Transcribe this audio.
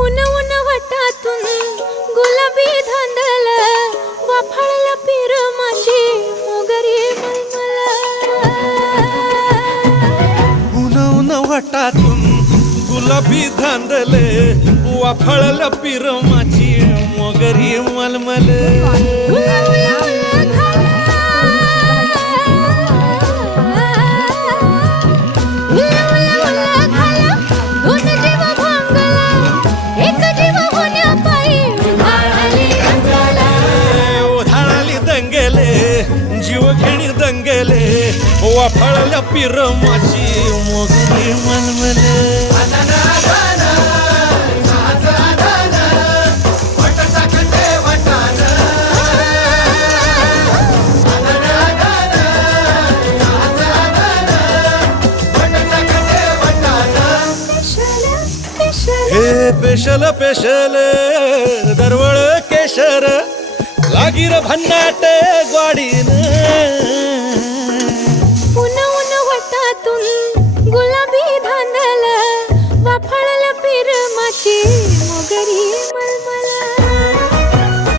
उन उन वटातून गुलाबी धांदल वाफाळला पीर माझी मोगरी मलमल उन उन वटातून गुलाबी धांदले वाफाळला पीर माझी मोगरी मलमल जीवघेणी दंगेले वाफाळल्या पीर माझी मोगरी मलमले हे पेशल पेशल दरवळ केशर लागीर भन्नाट ग्वाडीन